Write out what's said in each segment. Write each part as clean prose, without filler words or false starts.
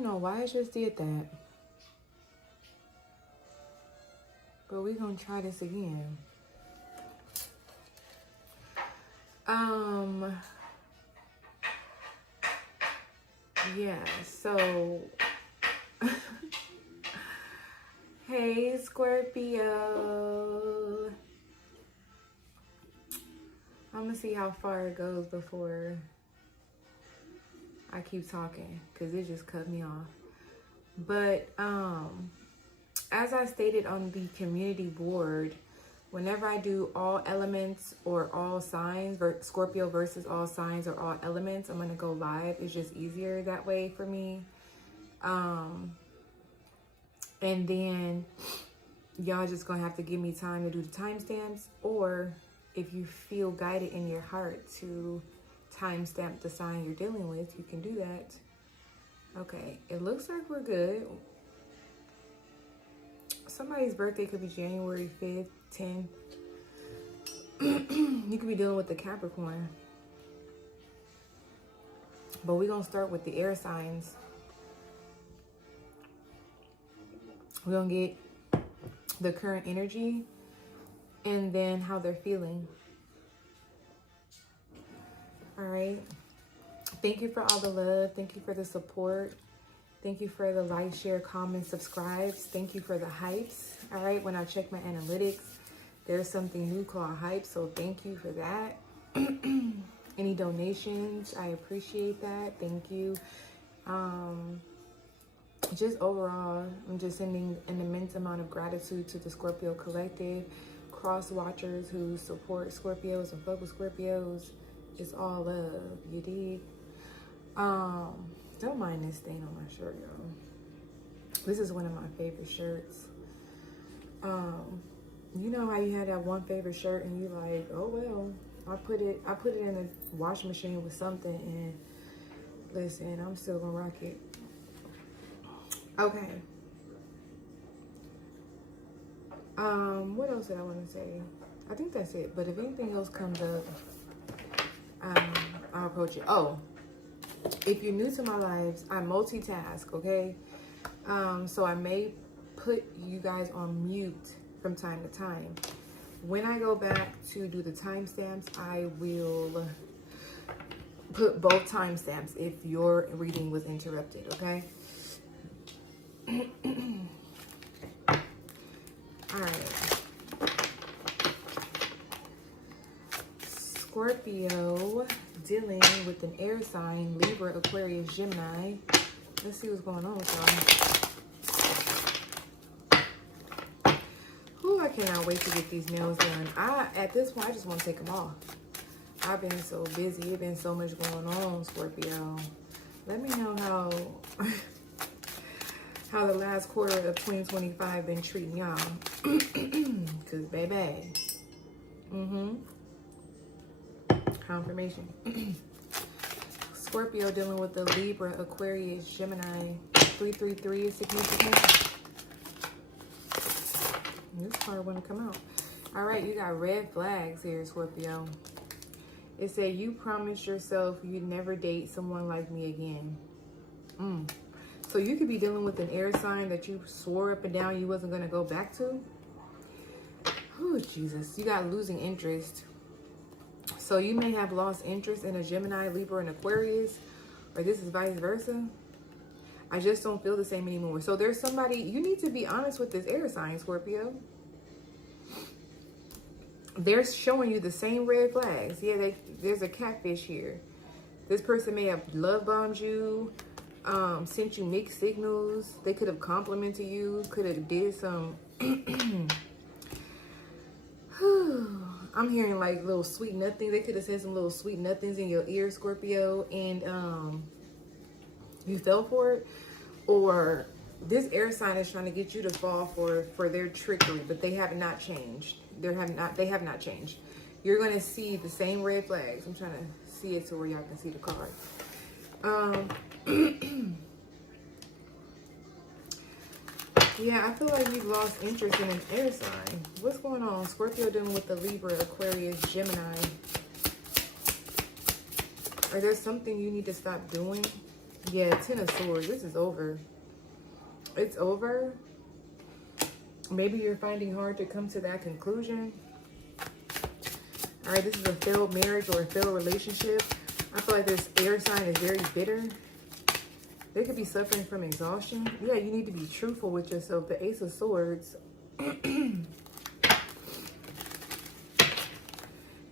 don't know why I just did that. But we're going to try this again. Yeah, so... Hey, Scorpio. I'm going to see how far it goes before I keep talking, because it just cut me off. But as I stated on the community board, whenever I do all elements or all signs, Scorpio versus all signs or all elements, I'm going to go live. It's just easier that way for me. And then y'all just going to have to give me time to do the timestamps, or if you feel guided in your heart to timestamp the sign you're dealing with, you can do that. Okay, it looks like we're good. Somebody's birthday could be January 5th, 10th. You could be dealing with the Capricorn. But we're going to start with the air signs. We're going to get the current energy and then how they're feeling. All right. Thank you for all the love. Thank you for the support. Thank you for the like, share, comment, subscribes. Thank you for the hypes. All right. When I check my analytics, there's something new called hype. So thank you for that. Any donations, I appreciate that. Thank you. Just overall, I'm just sending an immense amount of gratitude to the Scorpio collective, cross watchers who support Scorpios and fuck with Scorpios. It's all love, you dig? Don't mind this stain on my shirt, y'all. This is one of my favorite shirts. You know how you had that one favorite shirt and you like, oh well, I put it in the washing machine with something, and listen, I'm still gonna rock it. Okay. What else did I want to say? I think that's it. But if anything else comes up, I'll approach it. Oh, if you're new to my lives, I multitask, okay? So I may put you guys on mute from time to time. When I go back to do the timestamps, I will put both timestamps if your reading was interrupted, okay? All right. Scorpio dealing with an air sign, Libra, Aquarius, Gemini. Let's see what's going on with y'all. Ooh, I cannot wait to get these nails done. At this point, I just want to take them off. I've been so busy. There's been so much going on, Scorpio. Let me know how the last quarter of 2025 been treating y'all. Cause baby. Confirmation. Scorpio dealing with the Libra, Aquarius, Gemini. 333 is significant. This card wouldn't come out. All right, you got red flags here, Scorpio. It said you promised yourself you'd never date someone like me again. So you could be dealing with an air sign that you swore up and down you wasn't going to go back to. Oh, Jesus. You got losing interest. So you may have lost interest in a Gemini, Libra, and Aquarius. Or this is vice versa. I just don't feel the same anymore. So there's somebody, you need to be honest with this air sign, Scorpio. They're showing you the same red flags. Yeah, there's a catfish here. This person may have love bombed you. Sent you mixed signals. They could have complimented you, could have did some I'm hearing like little sweet nothings. They could have said some little sweet nothings in your ear, Scorpio, and you fell for it. Or this air sign is trying to get you to fall for their trickery, but they have not changed. They have not changed. You're going to see the same red flags. I'm trying to see it to where y'all can see the card. Yeah, I feel like you've lost interest in an air sign. What's going on? Scorpio dealing with the Libra, Aquarius, Gemini. Or there's something you need to stop doing. Yeah, Ten of Swords. This is over. It's over. Maybe you're finding hard to come to that conclusion. All right, this is a failed marriage or a failed relationship. I feel like this air sign is very bitter. They could be suffering from exhaustion. Yeah, you need to be truthful with yourself. The Ace of Swords.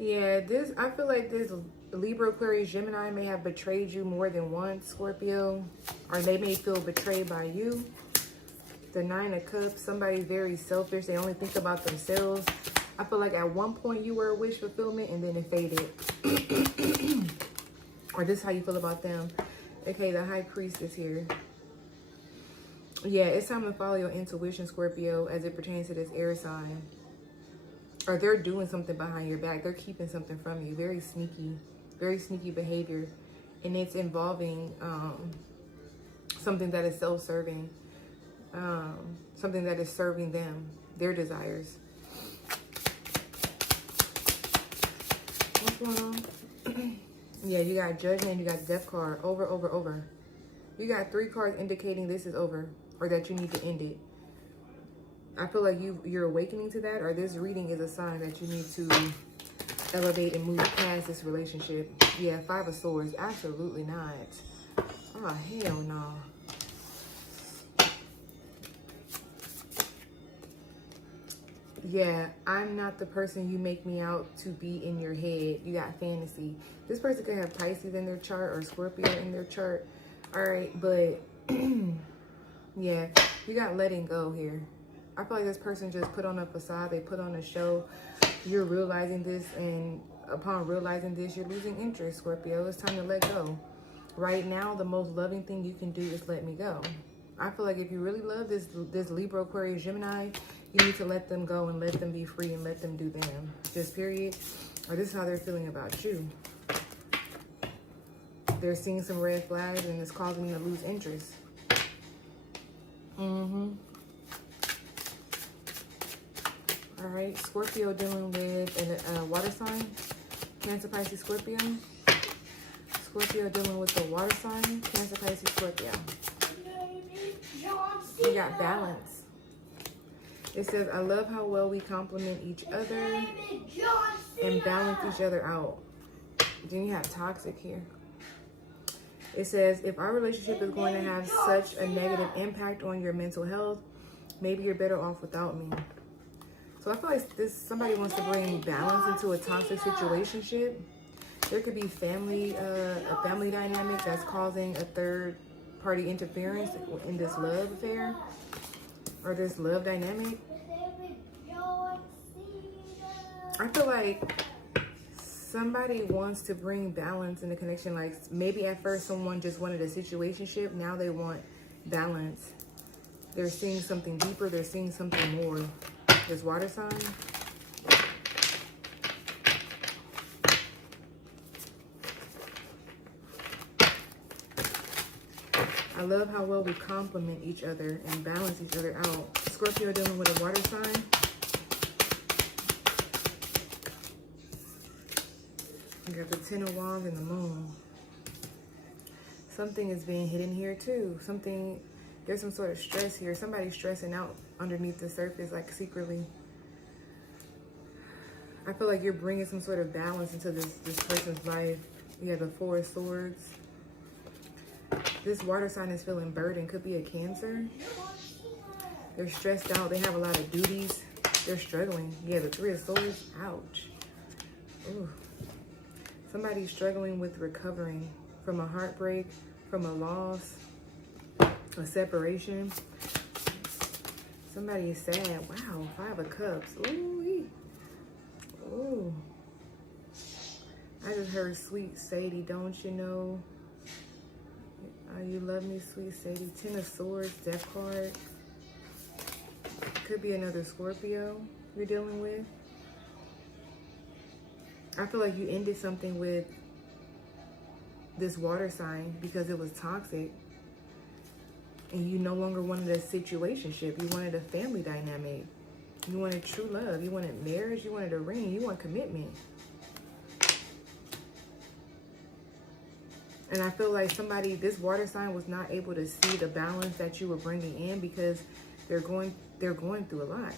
Yeah, I feel like this Libra, Aquarius, Gemini may have betrayed you more than once, Scorpio. Or they may feel betrayed by you. The Nine of Cups, somebody's very selfish. They only think about themselves. I feel like at one point you were a wish fulfillment and then it faded. Or this is how you feel about them. Okay, the High Priestess here. Yeah, it's time to follow your intuition, Scorpio, as it pertains to this air sign. Or they're doing something behind your back. They're keeping something from you. Very sneaky behavior. And it's involving something that is self-serving. Something that is serving them, their desires. What's going on? Yeah, you got Judgment, you got Death card. Over. You got 3 cards indicating this is over, or that you need to end it. I feel like you're awakening to that, or this reading is a sign that you need to elevate and move past this relationship. Yeah, 5 of Swords. Absolutely not. Oh, hell no. Yeah, I'm not the person you make me out to be in your head. You got fantasy. This person could have Pisces in their chart or Scorpio in their chart. All right, but yeah, you got letting go here. I feel like this person just put on a facade. They put on a show. You're realizing this, and upon realizing this, you're losing interest, Scorpio. It's time to let go. Right now, the most loving thing you can do is let me go. I feel like if you really love this Libra, Aquarius, Gemini, you need to let them go and let them be free and let them do them. Just period. Or this is how they're feeling about you. They're seeing some red flags and it's causing them to lose interest. All right, Scorpio dealing with a water sign. Cancer, Pisces, Scorpio. Scorpio dealing with the water sign. Cancer, Pisces, Scorpio. You got balance. It says, I love how well we complement each other and balance each other out. Then you have toxic here. It says, if our relationship is going to have such a negative impact on your mental health, maybe you're better off without me. So I feel like somebody wants to bring balance into a toxic situationship. There could be a family dynamic that's causing a third party interference in this love affair or this love dynamic. I feel like somebody wants to bring balance in the connection. Like maybe at first someone just wanted a situationship. Now they want balance. They're seeing something deeper. They're seeing something more. This water sign. I love how well we complement each other and balance each other out. Scorpio dealing with a water sign. You got the 10 of Wands and the Moon. Something is being hidden here too. There's some sort of stress here. Somebody's stressing out underneath the surface, like secretly. I feel like you're bringing some sort of balance into this person's life. You have the 4 of Swords. This water sign is feeling burdened. Could be a Cancer. They're stressed out. They have a lot of duties. They're struggling. Yeah, the 3 of Swords. Ouch. Ooh. Somebody's struggling with recovering from a heartbreak, from a loss, a separation. Somebody is sad. Wow, 5 of Cups. Ooh. Ooh. I just heard sweet Sadie, don't you know? You love me, sweet Sadie. 10 of Swords, Death card. Could be another Scorpio you're dealing with. I feel like you ended something with this water sign because it was toxic. And you no longer wanted a situationship. You wanted a family dynamic. You wanted true love. You wanted marriage. You wanted a ring. You want commitment. And I feel like somebody, this water sign was not able to see the balance that you were bringing in because they're going through a lot.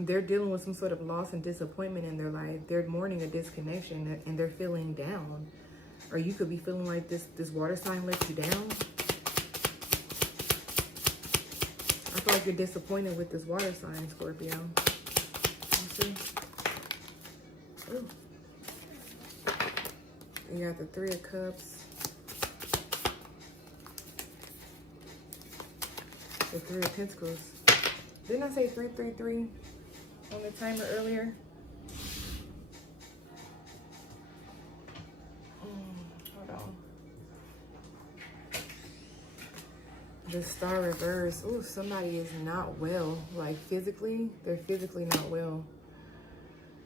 They're dealing with some sort of loss and disappointment in their life. They're mourning a disconnection and they're feeling down. Or you could be feeling like this water sign let you down. I feel like you're disappointed with this water sign, Scorpio. You see? Ooh. You got the Three of Cups. The Three of Pentacles. Didn't I say 333 on the timer earlier? Hold on. The Star reverse. Ooh, somebody is not well. Like physically, they're physically not well.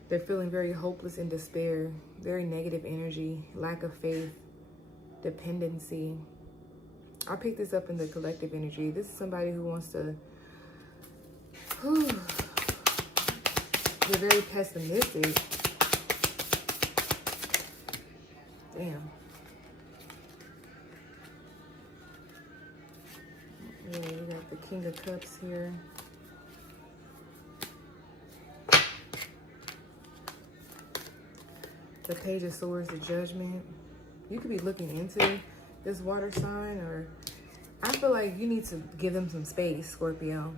They're feeling very hopeless and despair. Very negative energy, lack of faith, dependency. I'll pick this up in the collective energy. This is somebody who wants to... They're very pessimistic. Damn. Yeah, you got the King of Cups here. The Page of Swords, the Judgment. You could be looking into this water sign, or I feel like you need to give them some space, Scorpio.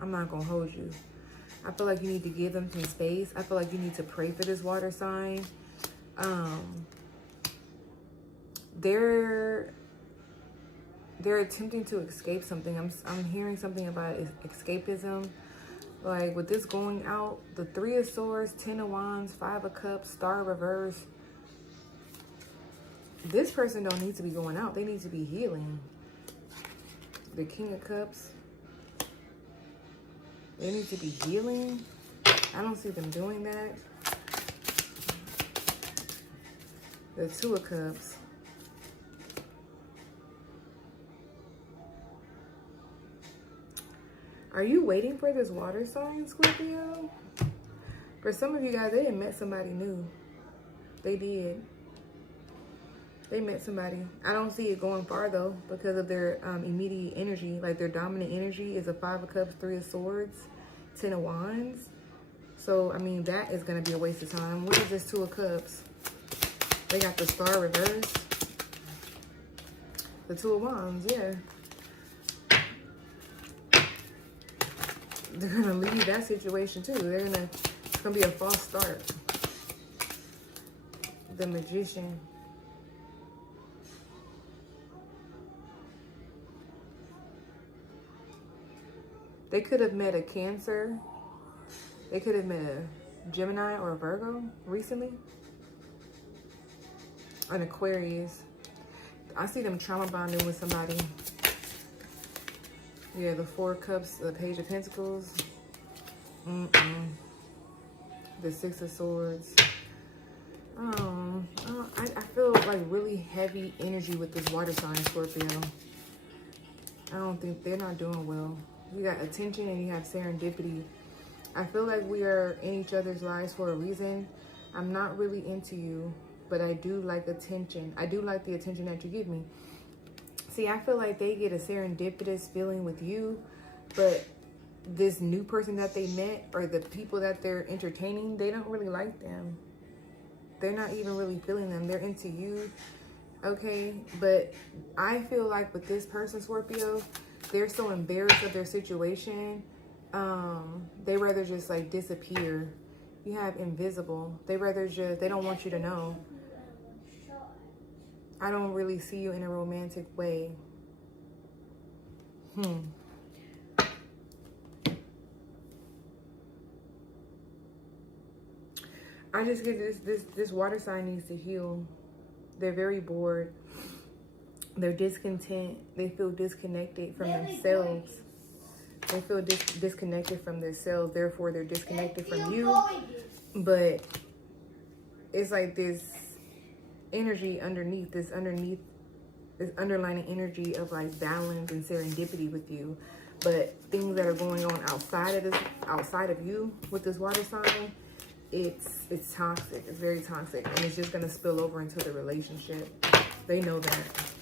I'm not gonna hold you. I feel like you need to give them some space. I feel like you need to pray for this water sign. They're attempting to escape something. I'm hearing something about escapism. Like with this going out, the Three of Swords, 10 of Wands, 5 of Cups, Star reverse. This person don't need to be going out. They need to be healing. The King of Cups. They need to be healing. I don't see them doing that. The Two of Cups. Are you waiting for this water sign, Scorpio? For some of you guys, they had met somebody new. They did. They met somebody. I don't see it going far though because of their immediate energy. Like their dominant energy is a 5 of Cups, 3 of Swords, 10 of Wands. So, I mean, that is going to be a waste of time. What is this Two of Cups? They got the Star reverse. The Two of Wands, yeah. They're going to leave that situation too. It's going to be a false start. The Magician. They could have met a Cancer. They could have met a Gemini or a Virgo recently. An Aquarius. I see them trauma bonding with somebody. Yeah, the Four of Cups, the Page of Pentacles. The Six of Swords. I feel like really heavy energy with this water sign, Scorpio. I don't think they're not doing well. You got attention and you have serendipity. I feel like we are in each other's lives for a reason. I'm not really into you, but I do like attention. I do like the attention that you give me. See, I feel like they get a serendipitous feeling with you, but this new person that they met or the people that they're entertaining, they don't really like them. They're not even really feeling them. They're into you, okay? But I feel like with this person, Scorpio, they're so embarrassed of their situation. They rather just like disappear. You have invisible. They rather just, they don't want you to know. I don't really see you in a romantic way. I just get this water sign needs to heal. They're very bored. They're discontent. They feel disconnected from themselves. They feel disconnected from themselves. Therefore, they're disconnected from you. But it's like this energy underneath, this underlying energy of like balance and serendipity with you. But things that are going on outside of you with this water sign, it's toxic. It's very toxic, and it's just gonna spill over into the relationship. They know that.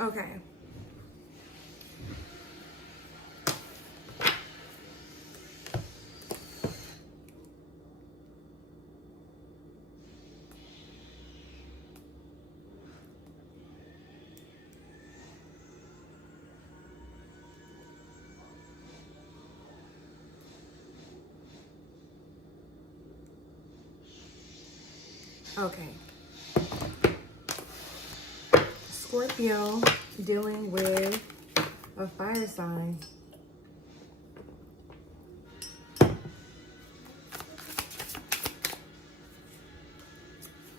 Okay. Okay. Scorpio dealing with a fire sign.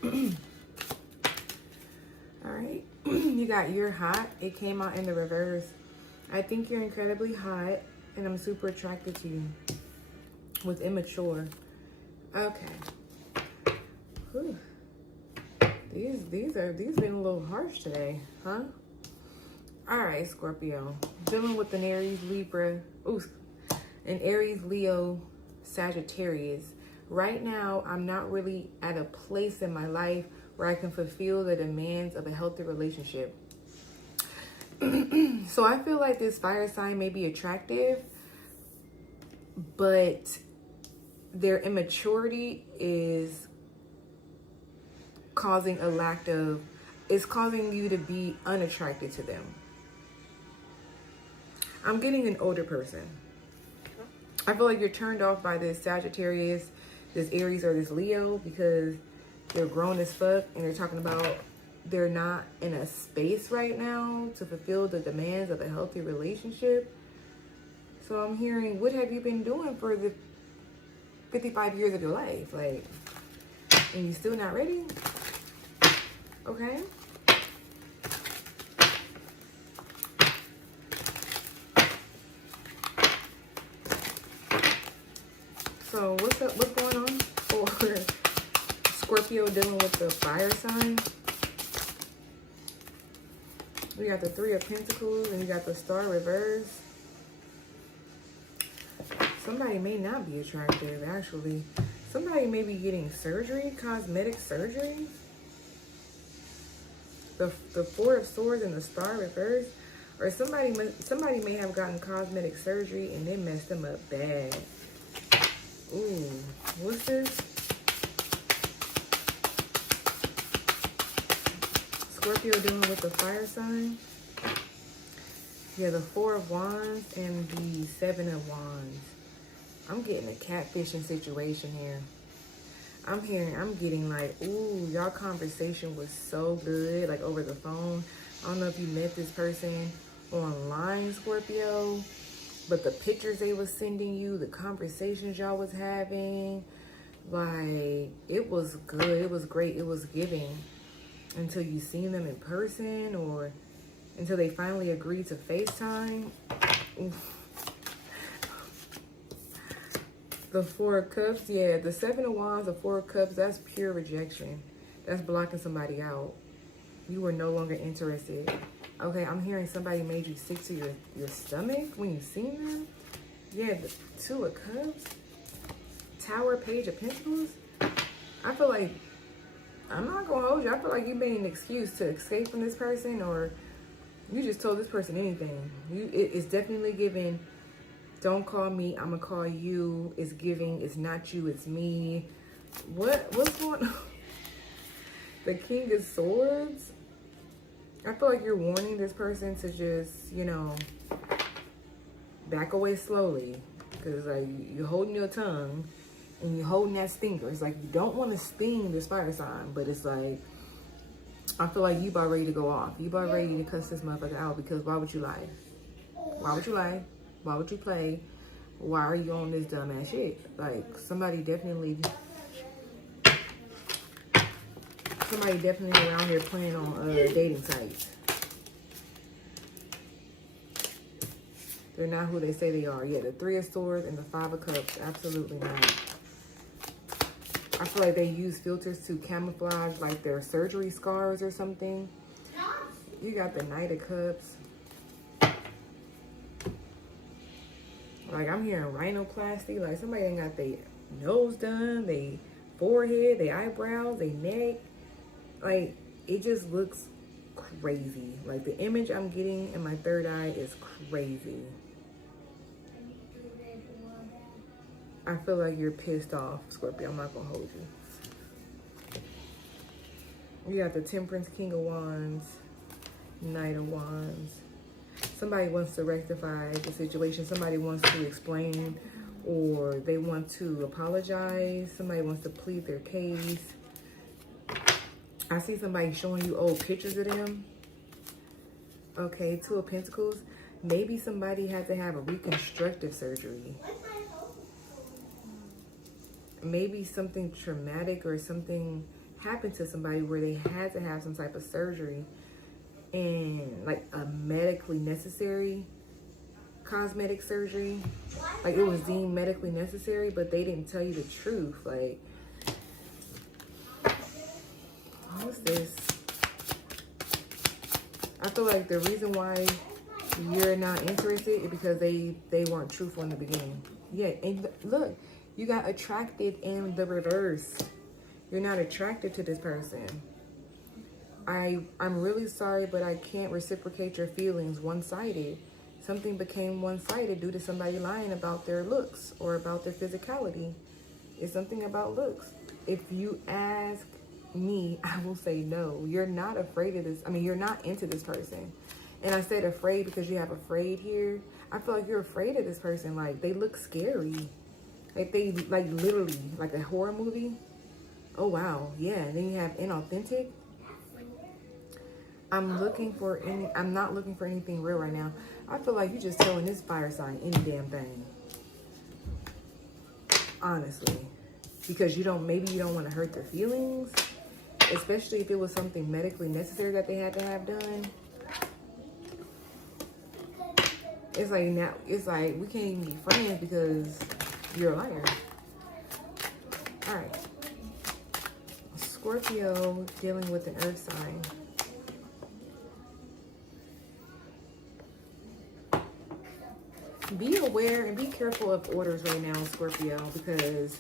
All right. You got you're hot. It came out in the reverse. I think you're incredibly hot and I'm super attracted to you. With immature. Okay. Whew. These been a little harsh today, huh? All right, Scorpio. Dealing with an Aries, Libra, an Aries, Leo, Sagittarius. Right now, I'm not really at a place in my life where I can fulfill the demands of a healthy relationship. So I feel like this fire sign may be attractive, but their immaturity is causing it's causing you to be unattracted to them. I'm getting an older person. I feel like you're turned off by this Sagittarius, this Aries, or this Leo because they're grown as fuck and they're talking about they're not in a space right now to fulfill the demands of a healthy relationship. So I'm hearing, what have you been doing for the 55 years of your life? Like, and you still not ready? Okay. So what's going on for Scorpio dealing with the fire sign? We got the Three of Pentacles and you got the Star reverse. Somebody may not be attractive, actually. Somebody may be getting surgery, cosmetic surgery. The Four of Swords and the Star reverse. Or somebody may have gotten cosmetic surgery and they messed them up bad. Ooh, what's this? Scorpio dealing with the fire sign. Yeah, the Four of Wands and the Seven of Wands. I'm getting a catfishing situation here. I'm getting like, ooh, y'all conversation was so good, like over the phone. I don't know if you met this person online, Scorpio, but the pictures they was sending you, the conversations y'all was having, like, it was good, it was great, it was giving until you seen them in person or until they finally agreed to FaceTime. Oof. The Four of Cups, yeah, the Seven of Wands, the Four of Cups, that's pure rejection. That's blocking somebody out. You were no longer interested. Okay, I'm hearing somebody made you sick to your stomach when you seen them. Yeah, the Two of Cups. Tower, Page of Pentacles. I feel like, I'm not going to hold you. I feel like you made an excuse to escape from this person, or you just told this person anything. It's definitely giving, don't call me, I'm going to call you. It's giving, it's not you, it's me. What's going on? The King of Swords. I feel like you're warning this person to just, you know, back away slowly. Because like, you're holding your tongue and you're holding that stinger. It's like you don't want to sting this fire sign, but it's like, I feel like you about ready to go off. You about ready to cuss this motherfucker out, because why would you lie? Why would you lie? Why would you play? Why are you on this dumbass shit? Like, somebody definitely around here playing on dating sites. They're not who they say they are. Yeah, the Three of Swords and the Five of Cups. Absolutely not. I feel like they use filters to camouflage like their surgery scars or something. You got the Knight of Cups. Like, I'm hearing rhinoplasty. Like, somebody ain't got their nose done, their forehead, their eyebrows, their neck. Like, it just looks crazy. Like, the image I'm getting in my third eye is crazy. I feel like you're pissed off, Scorpio. I'm not going to hold you. You got the Temperance, King of Wands, Knight of Wands. Somebody wants to rectify the situation. Somebody wants to explain, or they want to apologize. Somebody wants to plead their case. I see somebody showing you old pictures of them. Okay, Two of Pentacles. Maybe somebody had to have a reconstructive surgery. Maybe something traumatic or something happened to somebody where they had to have some type of surgery, and like a medically necessary cosmetic surgery. Like, it was deemed medically necessary, but they didn't tell you the truth. Like, What's this? I feel like the reason why you're not interested is because they weren't truthful in the beginning. Yeah, and look, you got attracted in the reverse. You're not attracted to this person. I'm really sorry, but I can't reciprocate your feelings one-sided. Something became one-sided due to somebody lying about their looks or about their physicality. It's something about looks. If you ask me, I will say no. You're not afraid of this. I mean, you're not into this person. And I said afraid because you have afraid here. I feel like you're afraid of this person. Like, they look scary. Like, they, like, literally, like a horror movie. Oh, wow. Yeah. And then you have inauthentic. I'm not looking for anything real right now. I feel like you're just telling this fire sign any damn thing. Honestly. Because maybe you don't want to hurt their feelings. Especially if it was something medically necessary that they had to have done. It's like now, it's like we can't even be friends because you're a liar. All right. Scorpio dealing with an earth sign. Be aware and be careful of orders right now, Scorpio, because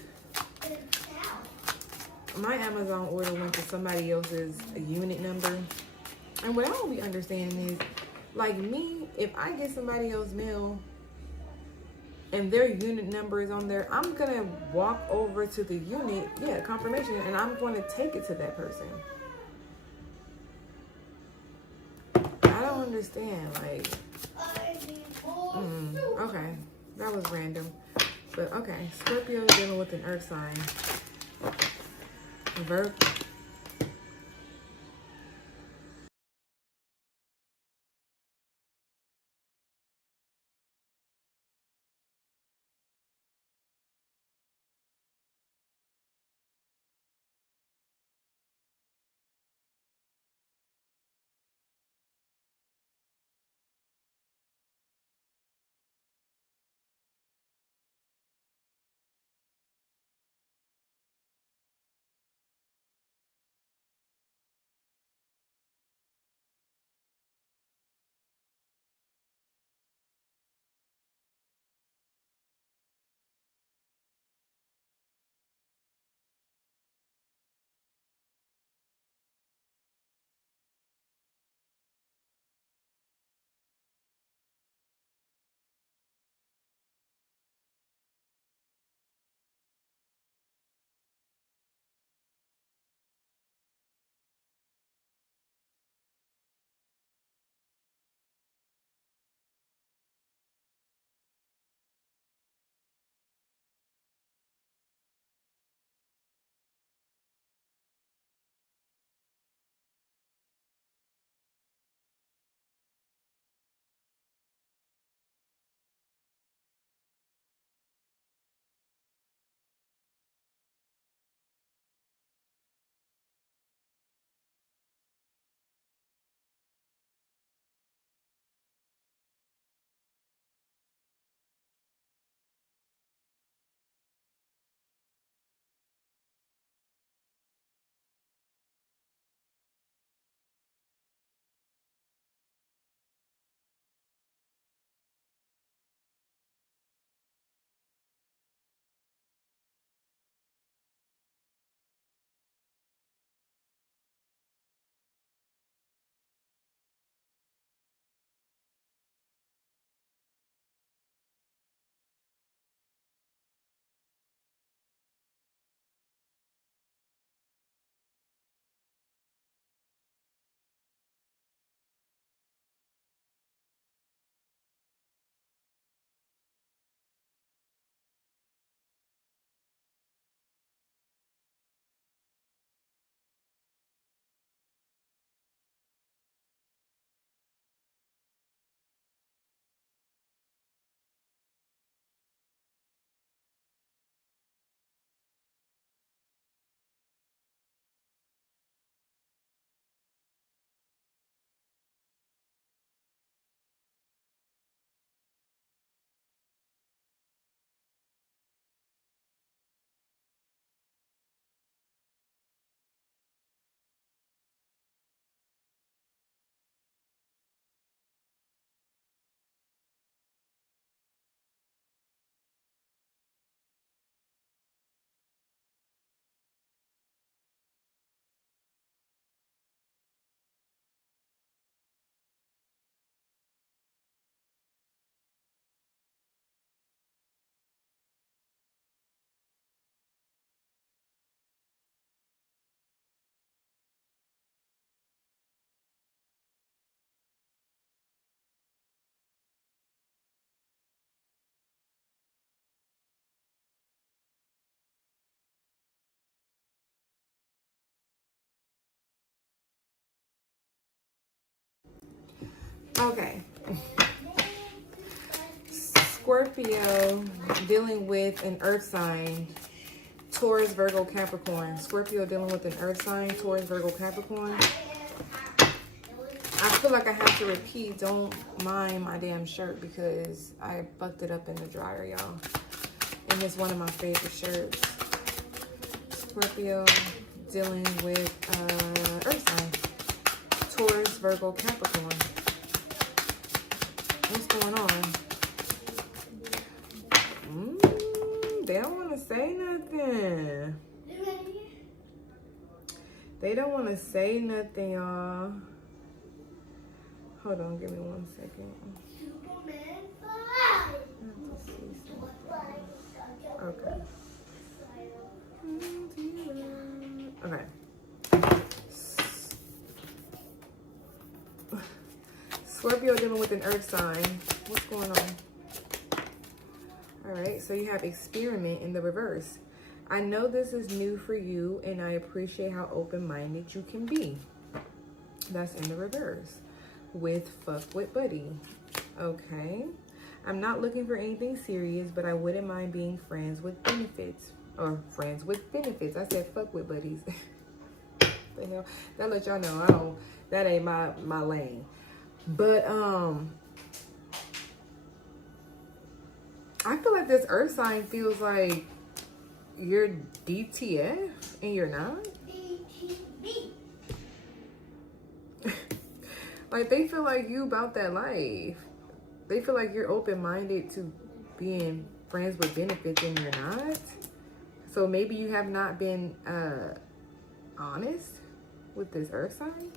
my Amazon order went to somebody else's unit number. And what I don't be understanding is, like me, if I get somebody else's mail and their unit number is on there, I'm going to walk over to the unit, confirmation, and I'm going to take it to that person. I don't understand, like, okay, that was random. But okay, Scorpio dealing with an earth sign. Virgo. Okay. Scorpio dealing with an earth sign. Taurus, Virgo, Capricorn. Scorpio dealing with an earth sign. Taurus, Virgo, Capricorn. I feel like I have to repeat. Don't mind my damn shirt because I fucked it up in the dryer, y'all. And it's one of my favorite shirts. Scorpio dealing with earth sign. Taurus, Virgo, Capricorn. What's going on? They don't want to say nothing. They don't want to say nothing, y'all. Hold on, give me 1 second. Okay. Okay. Scorpio dealing with an earth sign. What's going on? All right, so you have experiment in the reverse. I know this is new for you, and I appreciate how open-minded you can be. That's in the reverse. With fuck with buddy. Okay. I'm not looking for anything serious, but I wouldn't mind being friends with benefits. Or friends with benefits. I said fuck with buddies. The hell? That let y'all know that ain't my lane. But I feel like this earth sign feels like you're DTF and you're not. DTB. Like they feel like you about that life. They feel like you're open-minded to being friends with benefits and you're not. So maybe you have not been honest with this earth sign.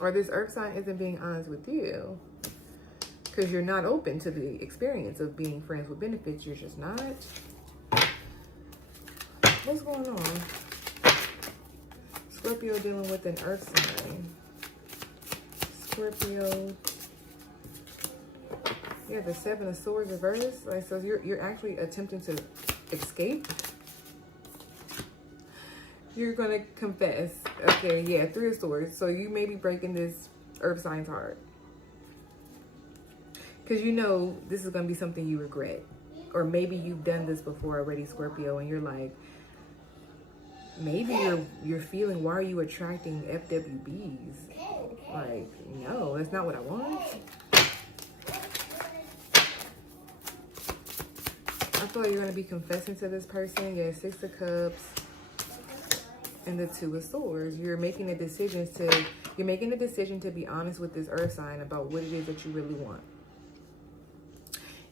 Or this earth sign isn't being honest with you. Because you're not open to the experience of being friends with benefits. You're just not. What's going on? Scorpio dealing with an earth sign. Scorpio. Yeah, the 7 of Swords reversed. Like, so you're actually attempting to escape. You're gonna confess. Okay, yeah, 3 of Swords. So you may be breaking this earth sign's heart. Because you know this is gonna be something you regret. Or maybe you've done this before already, Scorpio, and you're like, maybe you're feeling, why are you attracting FWBs? Like, no, that's not what I want. I feel like you're going to be confessing to this person. Yeah, 6 of Cups and the 2 of Swords. You're making a decision to be honest with this earth sign about what it is that you really want.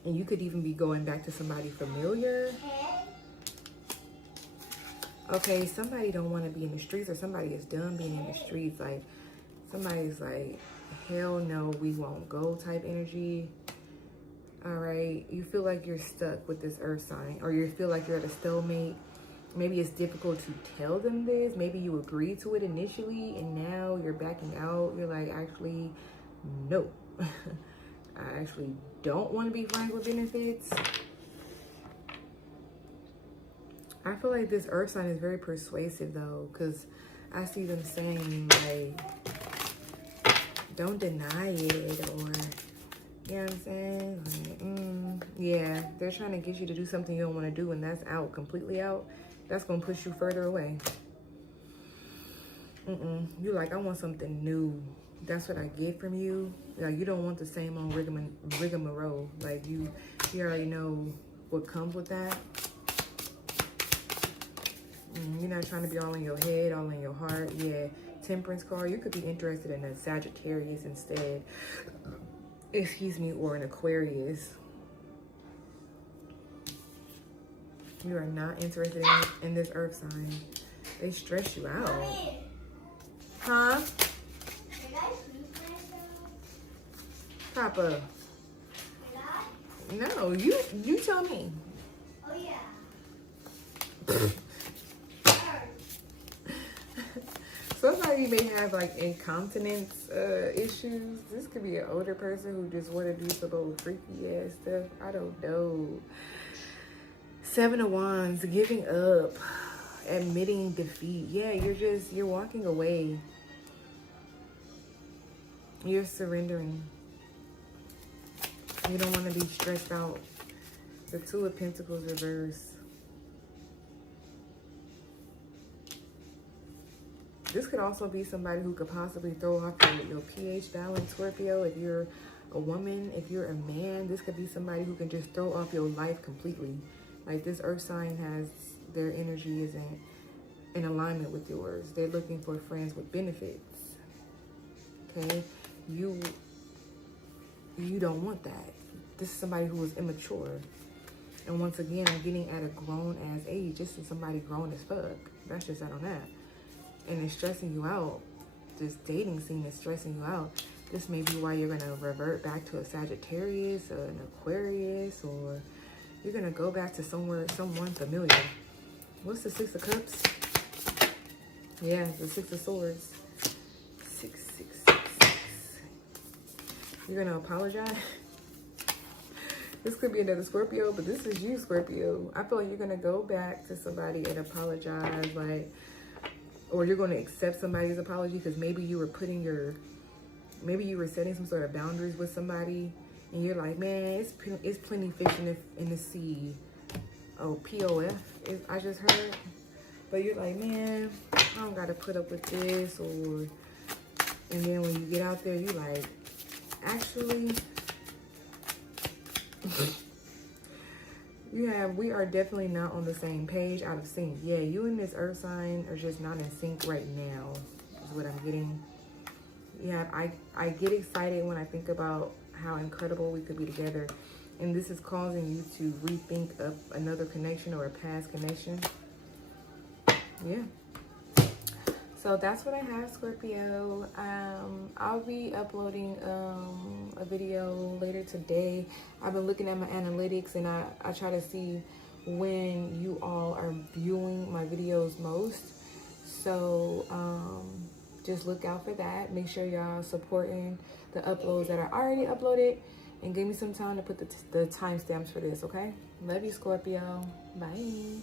And you could even be going back to somebody familiar. Okay, somebody don't want to be in the streets, or somebody is done being in the streets. Like, somebody's like, hell no, we won't go type energy. All right, you feel like you're stuck with this earth sign, or you feel like you're at a stalemate. Maybe it's difficult to tell them this. Maybe you agreed to it initially, and now you're backing out. You're like, actually, no. I actually don't want to be friends with benefits. I feel like this earth sign is very persuasive though, because I see them saying like, don't deny it, or, you know what I'm saying? Like, yeah, they're trying to get you to do something you don't want to do, and that's out, completely out. That's going to push you further away. You're like, I want something new. That's what I get from you. Like, you don't want the same old rigmarole. Like, you already know what comes with that. You're not trying to be all in your head, all in your heart. Yeah, Temperance card. You could be interested in a Sagittarius instead. Excuse me, or an Aquarius. You are not interested in this earth sign. They stress you out. Huh? Papa. No, you tell me. Oh yeah. Somebody may have like incontinence issues. This could be an older person who just want to do some old freaky ass stuff. I don't know. 7 of Wands, giving up, admitting defeat. Yeah, you're walking away. You're surrendering. You don't want to be stressed out. The Two of Pentacles reverse. This could also be somebody who could possibly throw off your pH balance, Scorpio. If you're a woman, if you're a man, this could be somebody who can just throw off your life completely. Like this earth sign has, their energy isn't in alignment with yours. They're looking for friends with benefits. Okay? You don't want that. This is somebody who is immature. And once again, I'm getting at a grown ass age. This is somebody grown as fuck. That's just on that. And it's stressing you out. This dating scene is stressing you out. This may be why you're going to revert back to a Sagittarius or an Aquarius, or you're going to go back to someone familiar. What's the Six of Cups? Yeah, the Six of Swords. 6, 6, 6, 6. You're going to apologize? This could be another Scorpio, but this is you, Scorpio. I feel like you're going to go back to somebody and apologize, like, or you're going to accept somebody's apology because maybe you were maybe you were setting some sort of boundaries with somebody and you're like, man, it's plenty fish in the sea. Oh, POF, I just heard. But you're like, man, I don't got to put up with this. And then when you get out there, you like, actually, we are definitely not on the same page, out of sync. Yeah, you and this earth sign are just not in sync right now, is what I'm getting. Yeah, I get excited when I think about how incredible we could be together. And this is causing you to rethink of another connection or a past connection. Yeah. So that's what I have, Scorpio. I'll be uploading a video later today. I've been looking at my analytics and I try to see when you all are viewing my videos most. So just look out for that. Make sure y'all supporting the uploads that are already uploaded, and give me some time to put the timestamps for this, okay? Love you, Scorpio. Bye.